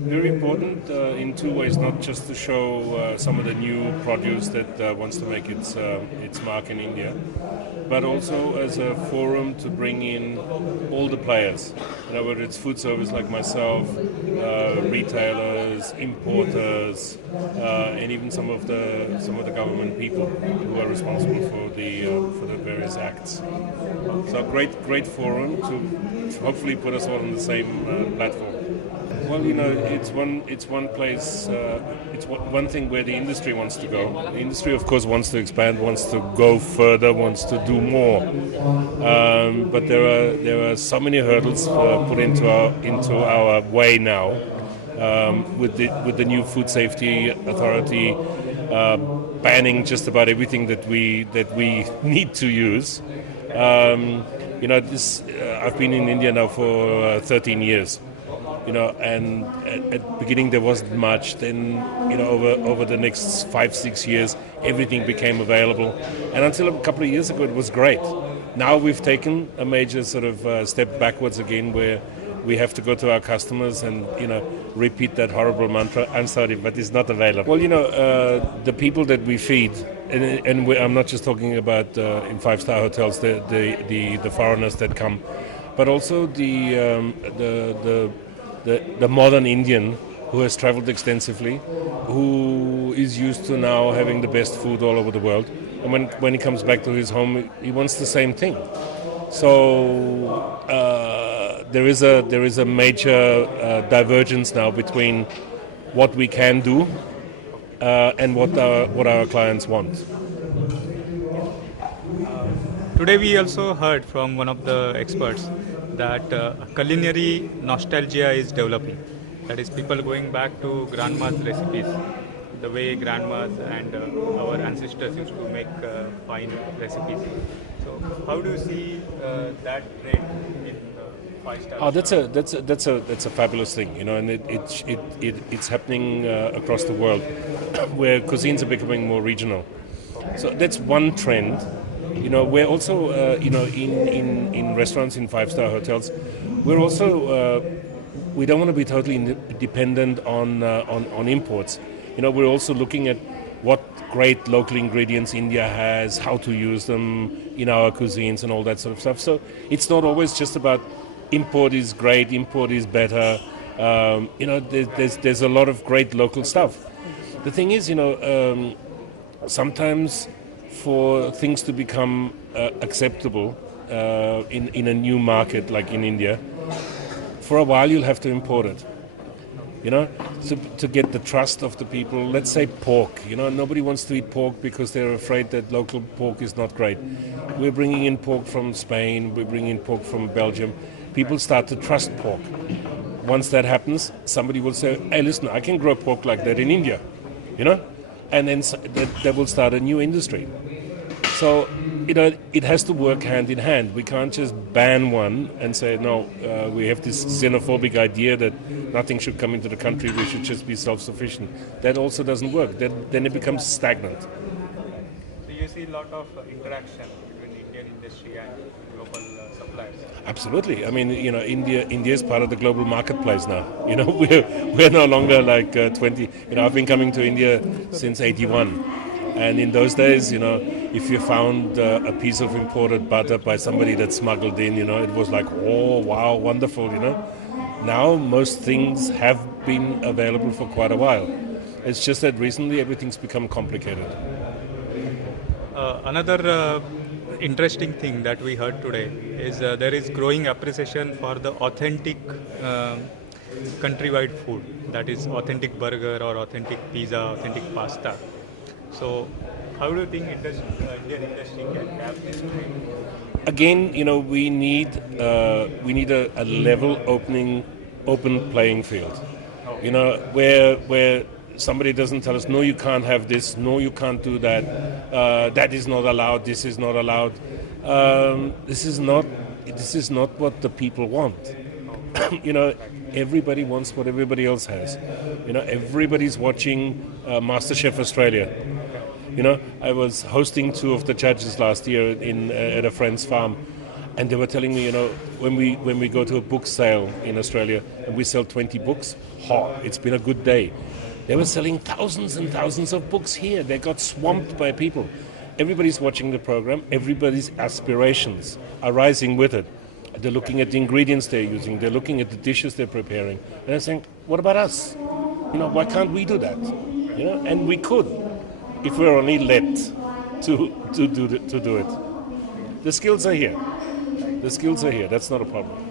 very important in two ways, not just to show some of the new produce that wants to make its mark in India, but also as a forum to bring in all the players. Whether it's food service like myself, retailers, importers, and even some of the government people who are responsible for the various acts. So great forum to hopefully put us all on the same platform. Well, it's one place. It's one thing where the industry wants to go. The industry, of course, wants to expand, wants to go further, wants to do more. But there are so many hurdles put into our way now. With the new food safety authority banning just about everything that we need to use. I've been in India now for 13 years. And at the beginning there wasn't much. Then, over the next 5-6 years, everything became available. And until a couple of years ago, it was great. Now we've taken a major sort of step backwards again, where we have to go to our customers and, repeat that horrible mantra, I'm sorry, but it's not available. Well, the people that we feed, and I'm not just talking about in five-star hotels, the foreigners that come, but also the modern Indian who has traveled extensively, who is used to now having the best food all over the world. And when he comes back to his home, he wants the same thing. So there is a major divergence now between what we can do and what our clients want. Today we also heard from one of the experts that culinary nostalgia is developing. That is, people going back to grandma's recipes, the way grandmas and our ancestors used to make fine recipes. So, how do you see that trend in five-star? Oh, that's a fabulous thing, and it's happening across the world, where cuisines are becoming more regional. So that's one trend. We're also, in restaurants, in five-star hotels, we're also, we don't want to be totally dependent on imports. We're also looking at what great local ingredients India has, how to use them in our cuisines and all that sort of stuff. So it's not always just about import is great, import is better. There's a lot of great local stuff. The thing is, sometimes for things to become acceptable in a new market like in India, for a while you'll have to import it. To get the trust of the people. Let's say pork. Nobody wants to eat pork because they're afraid that local pork is not great. We're bringing in pork from Spain. We're bringing in pork from Belgium. People start to trust pork. Once that happens, somebody will say, hey, listen, I can grow pork like that in India. And then that will start a new industry. So, it has to work hand in hand. We can't just ban one and say, no, we have this xenophobic idea that nothing should come into the country, we should just be self-sufficient. That also doesn't work. Then it becomes stagnant. So you see a lot of interaction between Indian industry and global suppliers. Absolutely. I mean, India is part of the global marketplace now. We're no longer like 20. I've been coming to India since 81. And in those days, if you found a piece of imported butter by somebody that smuggled in, it was like, oh, wow, wonderful, Now most things have been available for quite a while. It's just that recently everything's become complicated. Another interesting thing that we heard today is there is growing appreciation for the authentic countrywide food, that is authentic burger or authentic pizza, authentic pasta. So, how do you think Indian industry can tap this trend? Again, we need a level open playing field. Where somebody doesn't tell us, no, you can't have this, no, you can't do that. That is not allowed. This is not allowed. This is not what the people want. Everybody wants what everybody else has. Everybody's watching MasterChef Australia. I was hosting two of the judges last year at a friend's farm, And they were telling me, when we go to a book sale in Australia and we sell 20 books, it's been a good day. They were selling thousands and thousands of books here. They got swamped by people. Everybody's watching the program. Everybody's aspirations are rising with it. They're looking at the ingredients they're using. They're looking at the dishes they're preparing. And they're saying, what about us? Why can't we do that? And we could, if we're only let to do it. The skills are here. That's not a problem.